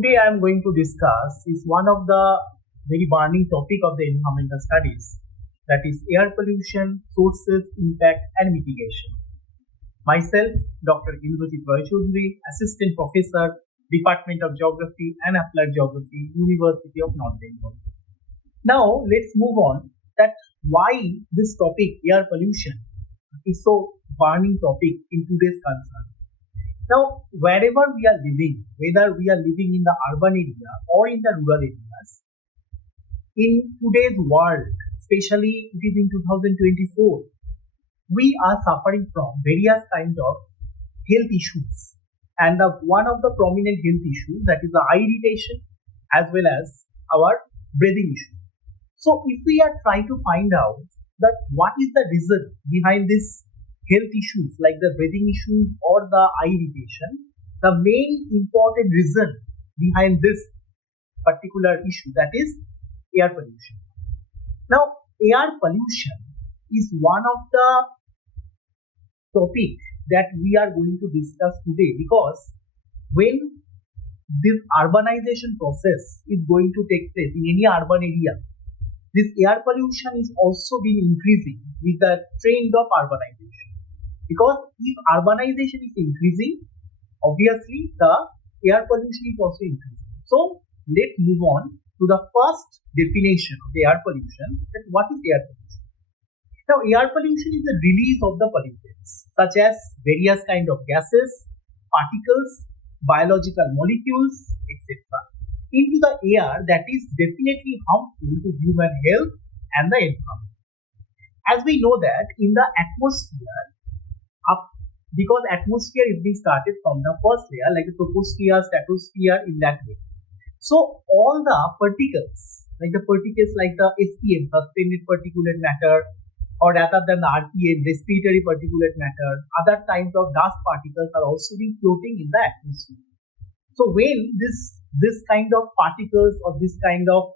today I am going to discuss is one of the very burning topic of the environmental studies, that is air pollution, sources, impact and mitigation. Myself, Dr. Indrajit Chowdhury, Assistant Professor, Department of Geography and Applied Geography, University of North Bengal. Now let's move on that why this topic, air pollution, is so burning topic in today's concern. Now, wherever we are living, whether we are living in the urban area or in the rural areas, in today's world, especially it is in 2024, we are suffering from various kinds of health issues. And one of the prominent health issues, that is the eye irritation as well as our breathing issue. So if we are trying to find out that what is the reason behind this health issues like the breathing issues or the eye irritation, the main important reason behind this particular issue, that is air pollution. Now, air pollution is one of the topic that we are going to discuss today, because when this urbanization process is going to take place in any urban area, this air pollution is also been increasing with the trend of urbanization. Because if urbanization is increasing, obviously the air pollution is also increasing. So let's move on to the first definition of the air pollution, that what is air pollution. Now, air pollution is the release of the pollutants such as various kind of gases, particles, biological molecules, etc. into the air that is definitely harmful to human health and the environment. As we know that in the atmosphere, because atmosphere is being started from the first layer, like the troposphere, stratosphere, in that way. So all the particles, like the SPM, suspended particulate matter, or rather than the RPM, respiratory particulate matter, other types of dust particles are also being floating in the atmosphere. So when this kind of particles or this kind of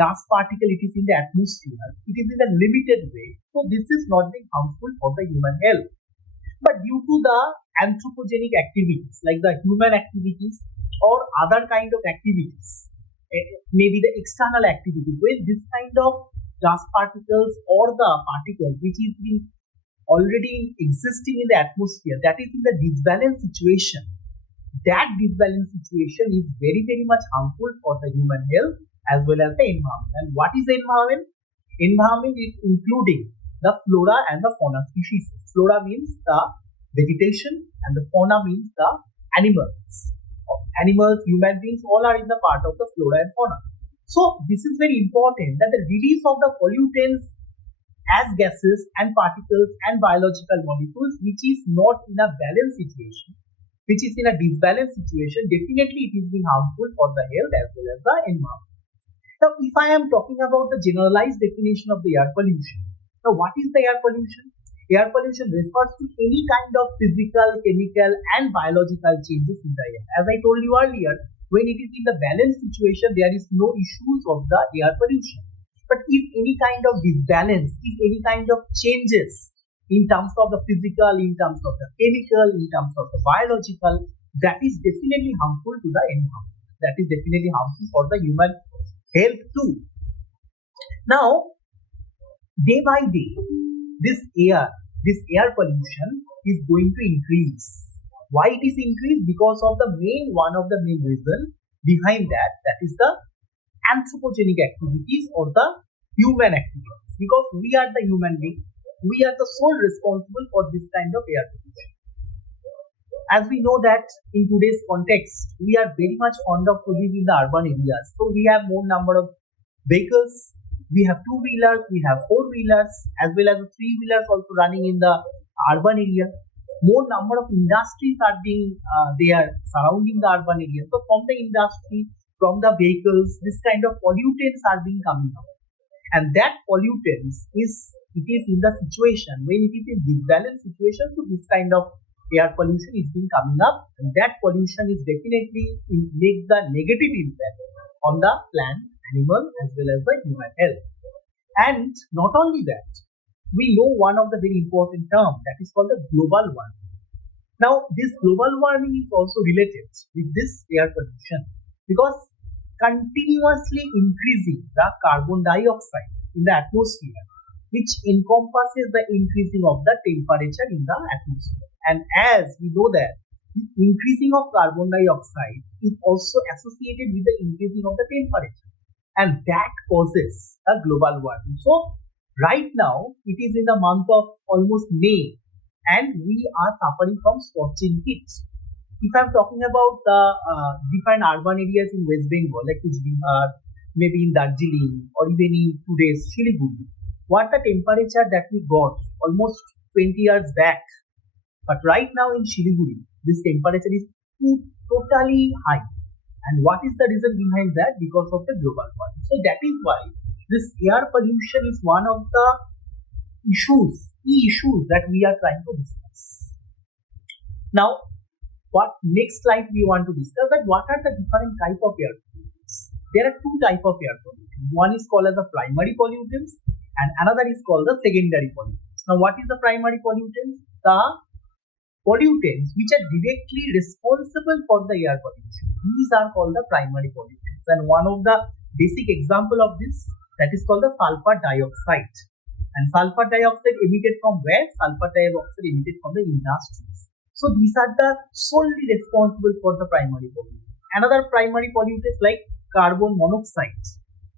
dust particle, it is in the atmosphere, it is in a limited way. So this is not being harmful for the human health. But due to the anthropogenic activities, like the human activities or other kind of activities, maybe the external activities, where this kind of dust particles or the particles which is being already existing in the atmosphere, that is in the disbalance situation, that disbalance situation is very, very much harmful for the human health as well as the environment. And what is the environment? Environment is including the flora and the fauna species. Flora means the vegetation and the fauna means the animals. Animals, human beings, all are in the part of the flora and fauna. So this is very important, that the release of the pollutants as gases and particles and biological molecules which is not in a balanced situation, which is in a disbalanced situation, definitely it is being harmful for the health as well as the environment. Now, if I am talking about the generalized definition of the air pollution, now what is the air pollution? Air pollution refers to any kind of physical, chemical and biological changes in the air. As I told you earlier, when it is in the balanced situation, there is no issues of the air pollution. But if any kind of disbalance, if any kind of changes in terms of the physical, in terms of the chemical, in terms of the biological, that is definitely harmful to the environment. That is definitely harmful for the human health too. Now, day by day, this air pollution is going to increase. Why it is increased? Because of one of the main reason behind that is the anthropogenic activities or the human activities. Because we are the human being, we are the sole responsible for this kind of air pollution. As we know that in today's context, we are very much fond of living in the urban areas. So we have more number of vehicles, we have two-wheelers, we have four-wheelers, as well as three-wheelers also running in the urban area. More number of industries are being surrounding the urban area. So from the industry, from the vehicles, this kind of pollutants are being coming out. And that pollutants is in the situation when it is in disbalanced situation, so this kind of air pollution is being coming up, and that pollution is definitely make the negative impact on the plant, animal as well as the human health. And not only that, we know one of the very important term, that is called the global warming. Now, this global warming is also related with this air pollution. because continuously increasing the carbon dioxide in the atmosphere, which encompasses the increasing of the temperature in the atmosphere. And as we know that the increasing of carbon dioxide is also associated with the increasing of the temperature, and that causes a global warming. So right now it is in the month of almost May, and we are suffering from scorching heat. If I'm talking about the different urban areas in West Bengal, like Kuchbihar, maybe in Darjeeling, or even in today's Siliguri, what the temperature that we got almost 20 years back, but right now in Siliguri, this temperature is totally high. And what is the reason behind that? Because of the global warming. So that is why this air pollution is one of the key issues that we are trying to discuss. Now, what next slide we want to discuss, that what are the different type of air pollutants? There are two type of air pollutants. One is called as the primary pollutants, and another is called the secondary pollutants. Now, what is the primary pollutants? The pollutants which are directly responsible for the air pollution. These are called the primary pollutants, and one of the basic example of this, that is called the sulfur dioxide. And sulfur dioxide emitted from where? Sulfur dioxide emitted from the industries. So these are the solely responsible for the primary pollutants. Another primary pollutants like carbon monoxide,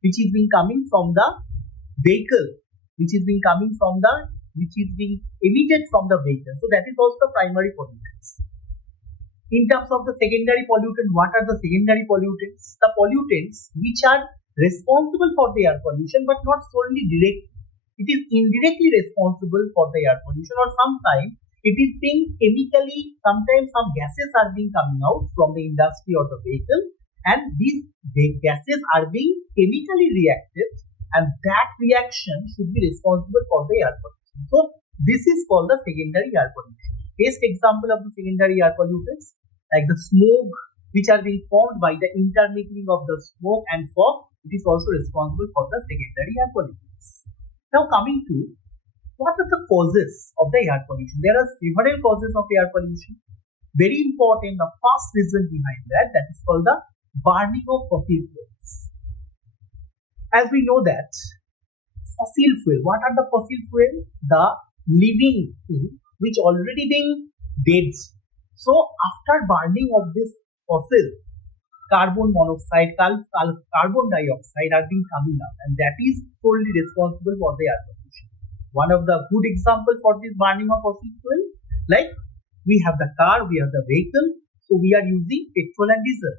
which is being coming from the vehicle, which is being emitted from the vehicle. So that is also the primary pollutants. In terms of the secondary pollutant, what are the secondary pollutants? The pollutants which are responsible for the air pollution but not solely directly. It is indirectly responsible for the air pollution, or sometimes it is being chemically, sometimes some gases are being coming out from the industry or the vehicle, and these gases are being chemically reacted, and that reaction should be responsible for the air pollution. So this is called the secondary air pollution. Best example of the secondary air pollutants, like the smoke which are being formed by the intermingling of the smoke and fog, it is also responsible for the secondary air pollutants. Now coming to what are the causes of the air pollution? There are several causes of air pollution. Very important, the first reason behind that is called the burning of fossil fuels. As we know that fossil fuel, what are the fossil fuel? The living thing which already been dead. So after burning of this fossil, carbon monoxide, carbon dioxide are being coming up, and that is solely responsible for the air pollution. One of the good example for this burning of fossil fuel, like we have the car, we have the vehicle, so we are using petrol and diesel.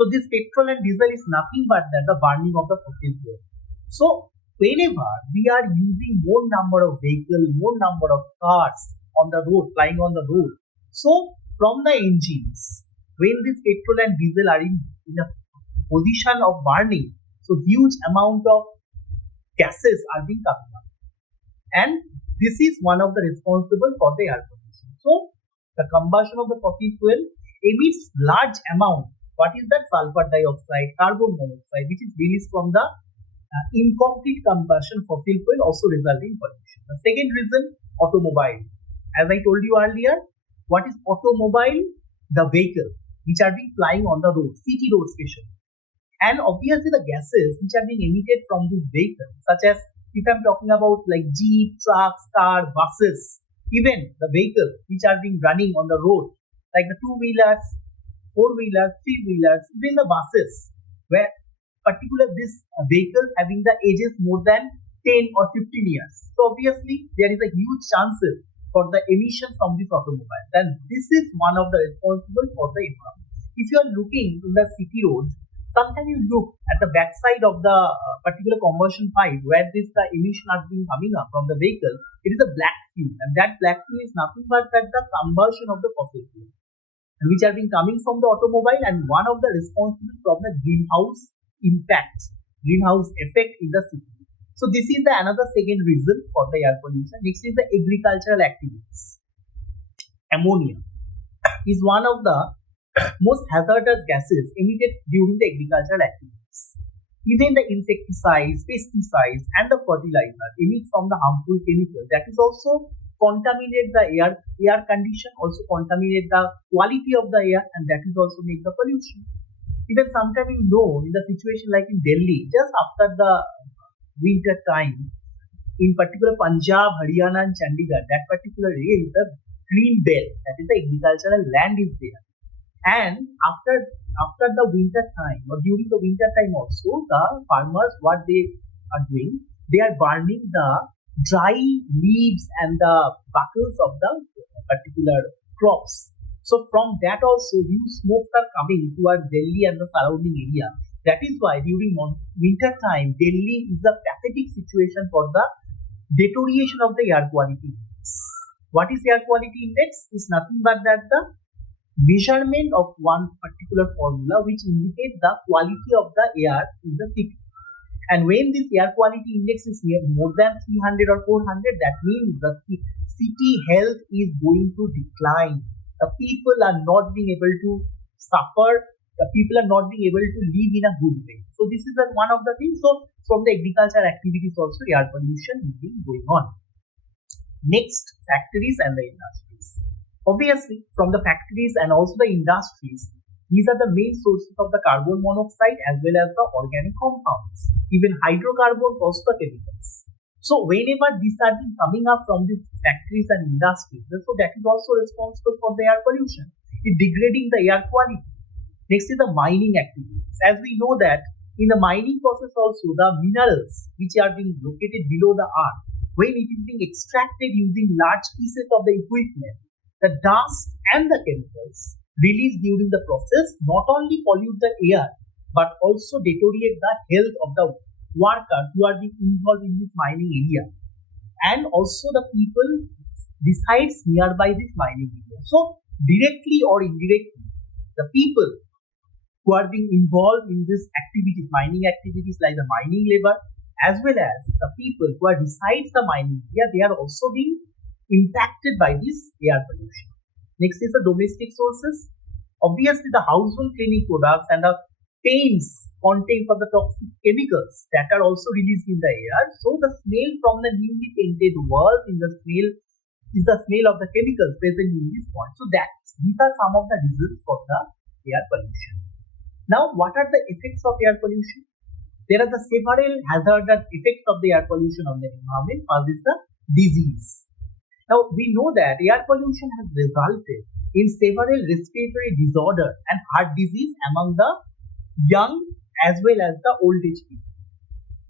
So this petrol and diesel is nothing but the burning of the fossil fuel. So whenever we are using more number of vehicles, more number of cars on the road, flying on the road, so from the engines, when this petrol and diesel are in a position of burning, so huge amount of gases are being coming up. And this is one of the responsible for the air pollution. So the combustion of the fossil fuel emits large amount. What is that? Sulfur dioxide, carbon monoxide, which is released from the incomplete combustion fossil fuel, also resulting in pollution. The second reason, automobile. As I told you earlier, what is automobile? The vehicle which are being flying on the road, city road especially. And obviously the gases which are being emitted from these vehicles, such as if I'm talking about like jeep, trucks, car, buses, even the vehicles which are being running on the road, like the two-wheelers, four-wheelers, three-wheelers, even the buses, where particular this vehicle having the ages more than 10 or 15 years. So obviously there is a huge chances for the emission from this automobile. Then this is one of the responsible for the environment. If you are looking in the city roads, sometimes you look at the backside of the particular combustion pipe where the emission are being coming up from the vehicle. It is a black fuel, and that black fuel is nothing but that the combustion of the fossil fuel, and which are being coming from the automobile, and one of the responsible from the greenhouse impact, greenhouse effect in the city. So this is the another second reason for the air pollution. Next is the agricultural activities. Ammonia is one of the most hazardous gases emitted during the agricultural activities. Even the insecticides, pesticides, and the fertilizer emit from the harmful chemicals. That is also contaminate the air condition, also contaminate the quality of the air, and that is also make the pollution. Even sometimes in the situation like in Delhi, just after the winter time, in particular Punjab, Haryana and Chandigarh, that particular area is the green belt, that is the agricultural land is there. And after the winter time or during the winter time also, the farmers what they are doing, they are burning the dry leaves and the buckles of the particular crops. So from that also, huge smokes are coming towards Delhi and the surrounding area. That is why during winter time, Delhi is a pathetic situation for the deterioration of the air quality index. What is air quality index? Is nothing but that the measurement of one particular formula which indicates the quality of the air in the city. And when this air quality index is more than 300 or 400, that means the city health is going to decline. The people are not being able to suffer. The people are not being able to live in a good way. So this is one of the things. So from the agricultural activities also, air pollution is being going on. Next, factories and the industries. Obviously, from the factories and also the industries, these are the main sources of the carbon monoxide as well as the organic compounds, even hydrocarbon chemicals. So whenever these are coming up from the factories and industries, so that is also responsible for the air pollution. It's degrading the air quality. Next is the mining activities. As we know that in the mining process also, the minerals which are being located below the earth, when it is being extracted using large pieces of the equipment, the dust and the chemicals released during the process not only pollute the air but also deteriorate the health of the workers who are being involved in this mining area and also the people resides nearby this mining area. So directly or indirectly, the people who are being involved in this activities, mining activities like the mining labor, as well as the people who are besides the mining area, they are also being impacted by this air pollution. Next is the domestic sources. Obviously, the household cleaning products and the paints contain of the toxic chemicals that are also released in the air. So the smell from the newly painted walls is the smell of the chemicals present in this point. So these are some of the reasons for the air pollution. Now, what are the effects of air pollution? There are the several hazardous effects of the air pollution on the environment. First is the disease. Now, we know that air pollution has resulted in several respiratory disorders and heart disease among the young as well as the old age people.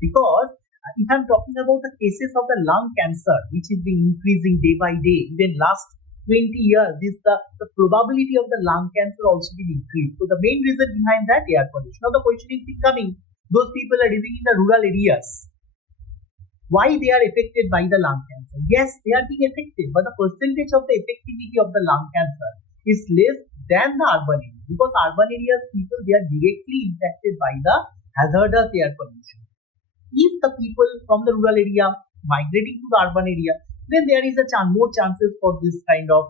Because if I'm talking about the cases of the lung cancer, which is being increasing day by day, even last 20 years, the probability of the lung cancer also being increased. So the main reason behind that, air pollution. Now the question is coming, those people are living in the rural areas. Why they are affected by the lung cancer? Yes, they are being affected, but the percentage of the effectivity of the lung cancer is less than the urban areas, because urban areas people, they are directly impacted by the hazardous air pollution. If the people from the rural area migrating to the urban area, then there is a more chances for this kind of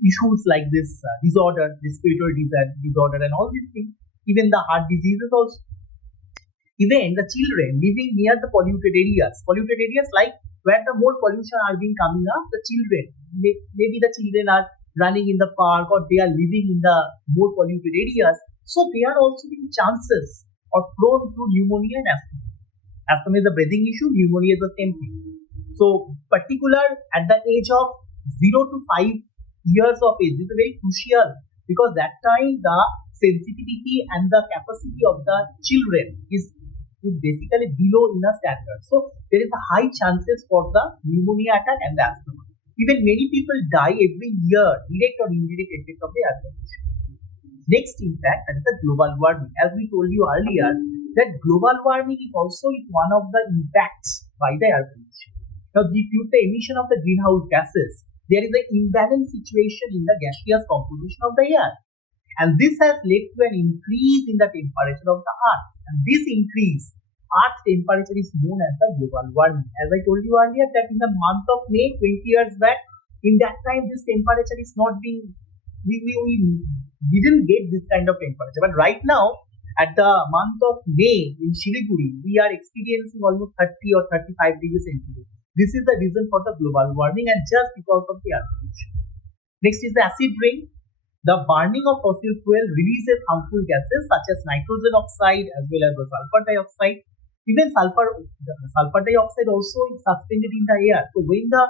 issues like this disorder, respiratory disorder and all these things, even the heart diseases also. Even the children living near the polluted areas like where the more pollution are being coming up, the children, maybe the children are running in the park or they are living in the more polluted areas, so they are also being chances or prone to pneumonia and asthma. Asthma is a breathing issue, pneumonia is the same thing. So particular at the age of 0 to 5 years of age is very crucial, because that time the sensitivity and the capacity of the children is basically below in a standard. So there is a high chances for the pneumonia attack and the asthma. Even many people die every year, direct or indirect effect of the air pollution. Next impact, that is the global warming. As we told you earlier, that global warming is also one of the impacts by the air pollution. Now, due to the emission of the greenhouse gases, there is an imbalance situation in the gaseous composition of the air. And this has led to an increase in the temperature of the earth. And this increase, earth's temperature is known as the global warming. As I told you earlier, that in the month of May, 20 years back, in that time, this temperature is not being, we didn't get this kind of temperature. But right now, at the month of May in Siliguri, we are experiencing almost 30 or 35 degrees centigrade. This is the reason for the global warming, and just because of the air pollution. Next is the acid rain. The burning of fossil fuel releases harmful gases such as nitrogen oxide as well as the sulfur dioxide. Even sulfur dioxide also is suspended in the air. So when the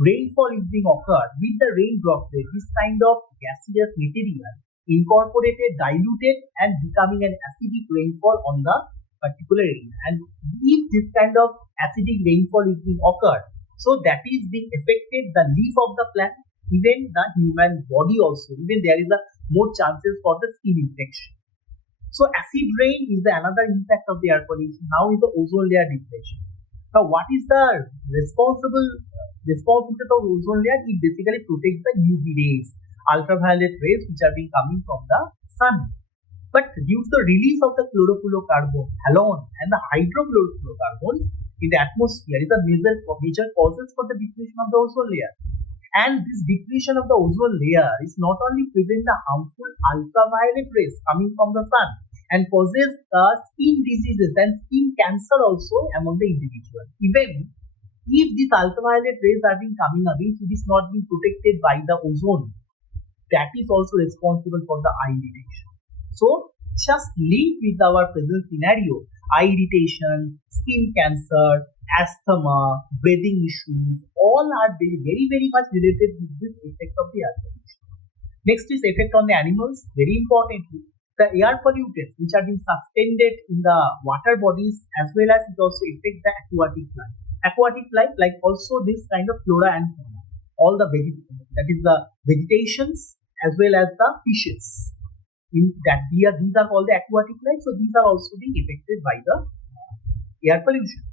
rainfall is being occurred with the rain droplet, this kind of gaseous material incorporated, diluted, and becoming an acidic rainfall on the particular area. And if this kind of acidic rainfall is being occurred, so that is being affected the leaf of the plant, even the human body also. Even there is a more chances for the skin infection. So acid rain is the another impact of the air pollution. Now is the ozone layer depletion. Now what is the responsibility of ozone layer? It basically protects the UV rays, ultraviolet rays which are being coming from the sun. But due to the release of the chlorofluorocarbon, halon and the hydrofluorocarbons in the atmosphere is a major causes for the depletion of the ozone layer. And this depletion of the ozone layer is not only prevent the harmful ultraviolet rays coming from the sun and causes skin diseases and skin cancer also among the individual. Even if these ultraviolet rays are being coming away, it is not being protected by the ozone. That is also responsible for the eye irritation. So just linked with our present scenario, eye irritation, skin cancer, asthma, breathing issues, all are very much related with this effect of the air pollution. Next is effect on the animals. Very importantly, the air pollutants which are being suspended in the water bodies as well as it also affect the aquatic life. Aquatic life like also this kind of flora and fauna. All the that is the vegetations as well as the fishes. These are called the aquatic life. So these are also being affected by the air pollution.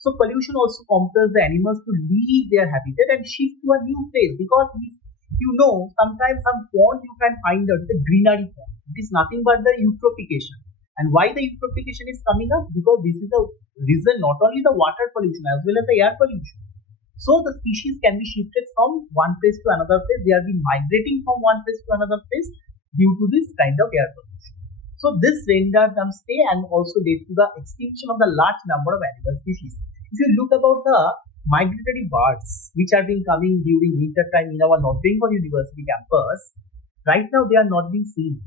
So pollution also compels the animals to leave their habitat and shift to a new place, because if you know, sometimes some pond you can find out the greenery pond. It is nothing but the eutrophication. And why the eutrophication is coming up? Because this is the reason, not only the water pollution as well as the air pollution. So the species can be shifted from one place to another place. They have been migrating from one place to another place due to this kind of air pollution. So this rendered them stay and also led to the extinction of the large number of animal species. If you look about the migratory birds which are being coming during winter time in our North Bengal University campus, right now they are not being seen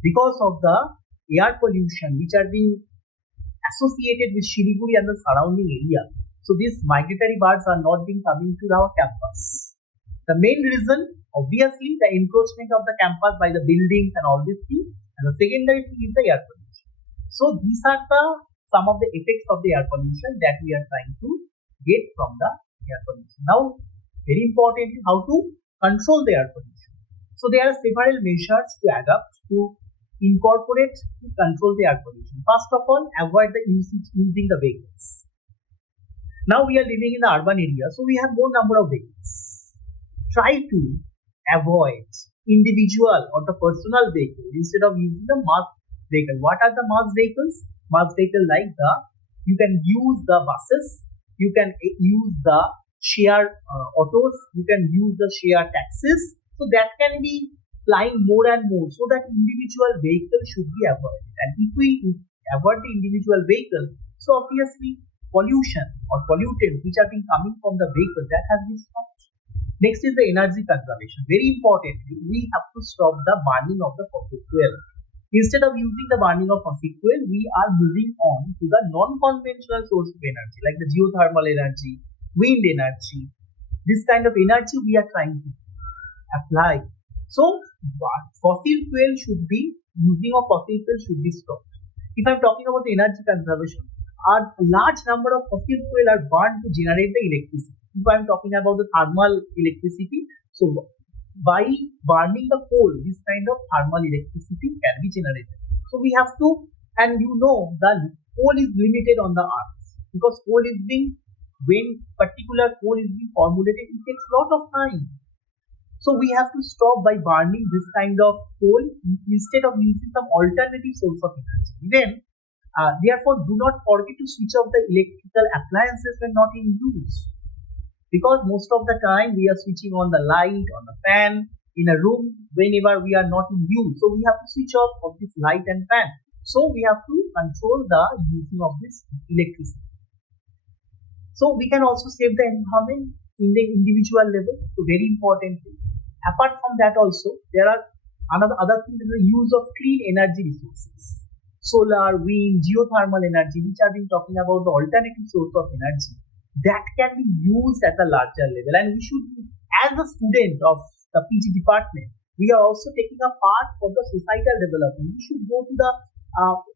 because of the air pollution which are being associated with Siliguri and the surrounding area. So these migratory birds are not being coming to our campus. The main reason, obviously, the encroachment of the campus by the buildings and all these things, and the secondary thing is the air pollution. So these are some of the effects of the air pollution that we are trying to get from the air pollution. Now, very importantly, how to control the air pollution. So there are several measures to adapt to incorporate to control the air pollution. First of all, avoid the using the vehicles. Now we are living in the urban area, so we have more number of vehicles. Try to avoid individual or the personal vehicle instead of using the mass vehicle. What are the mass vehicles? Mass vehicle like you can use the buses, you can use the share autos, you can use the share taxis. So that can be flying more and more, so that individual vehicle should be avoided. And if we avoid the individual vehicle, so obviously pollution or pollutants which are being coming from the vehicle, that has been stopped. Next is the energy conservation. Very importantly, we have to stop the burning of the fossil fuel. Instead of using the burning of fossil fuel, we are moving on to the non-conventional source of energy like the geothermal energy, wind energy. This kind of energy we are trying to apply. So fossil fuel should be, using of fossil fuel should be stopped. If I am talking about the energy conservation, a large number of fossil fuel are burned to generate the electricity. If I am talking about the thermal electricity, so by burning the coal, this kind of thermal electricity can be generated. So we have to, and you know, the coal is limited on the earth, because coal is being, when particular coal is being formulated, it takes a lot of time. So we have to stop by burning this kind of coal instead of using some alternative source of energy. Even therefore, do not forget to switch off the electrical appliances when not in use. Because most of the time we are switching on the light, on the fan in a room whenever we are not in use. So we have to switch off of this light and fan. So we have to control the using of this electricity. So we can also save the environment in the individual level. So very importantly, apart from that also, there are Another other thing is the use of clean energy resources, solar, wind, geothermal energy, which I've been talking about, the alternative source of energy that can be used at a larger level. And we should, as a student of the PG department, we are also taking a part for the societal development. We should go to the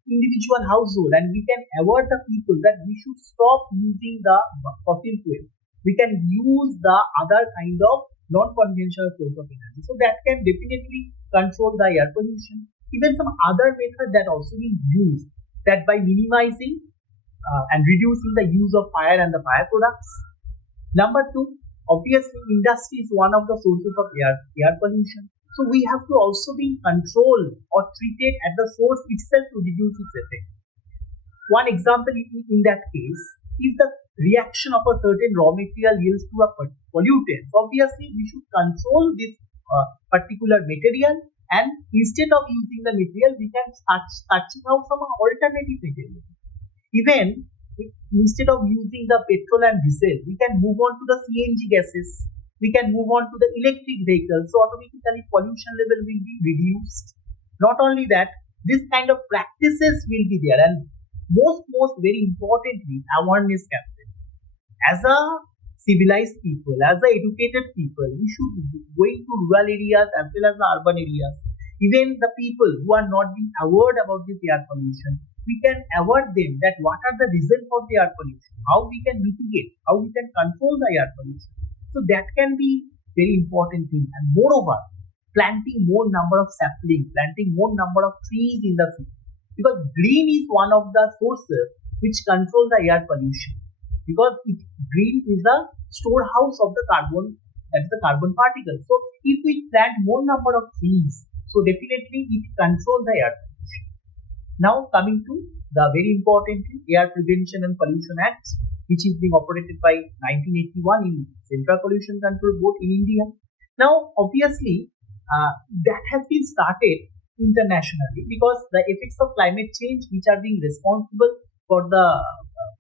individual household and we can aware the people that we should stop using the fossil fuel. We can use the other kind of non-conventional source of energy. So that can definitely control the air pollution. Even some other methods that also being used, that by minimizing and reducing the use of fire and the fire products. Number two, obviously industry is one of the sources of air pollution. So we have to also be controlled or treated at the source itself to reduce its effect. One example in that case, if the reaction of a certain raw material yields to a pollutant, obviously we should control this particular material, and instead of using the material, we can start searching out some alternative material. Even instead of using the petrol and diesel, we can move on to the CNG gases. We can move on to the electric vehicles, so automatically pollution level will be reduced. Not only that, this kind of practices will be there, and most very importantly, awareness campaign. As a civilized people, as a educated people, we should go into rural areas as well as the urban areas. Even the people who are not being aware about this air pollution, we can aware them that what are the reasons for the air pollution, how we can mitigate, how we can control the air pollution. So that can be very important thing. And moreover, planting more number of saplings, planting more number of trees in the city. Because green is one of the sources which control the air pollution. Because green is the storehouse of the carbon, that's the carbon particles. So if we plant more number of trees, so definitely it controls the air pollution. Now coming to the very important Air Prevention and Pollution Act, which is being operated by 1981 in Central Pollution Control Board in India. Now, obviously, that has been started internationally because the effects of climate change, which are being responsible for the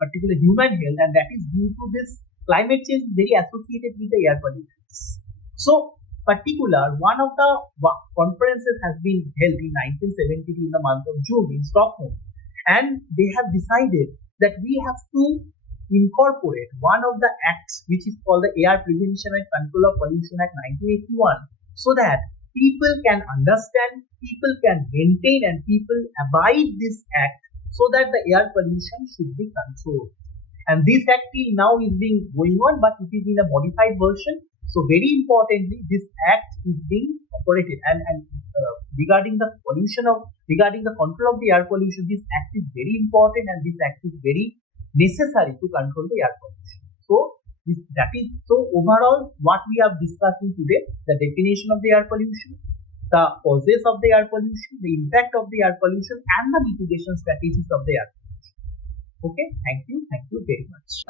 particular human health, and that is due to this climate change very associated with the air pollution. So, one of the conferences has been held in 1972 in the month of June in Stockholm, and they have decided that we have to incorporate one of the acts which is called the Air Prevention and Control of Pollution Act 1981, so that people can understand, people can maintain, and people abide this act so that the air pollution should be controlled. And this act till now is being going on, but it is in a modified version. So very importantly, this act is being operated, and regarding the control of the air pollution, this act is very important, and this act is very necessary to control the air pollution. So overall what we are discussing today, the definition of the air pollution, the causes of the air pollution, the impact of the air pollution, and the mitigation strategies of the air pollution. Okay, thank you very much.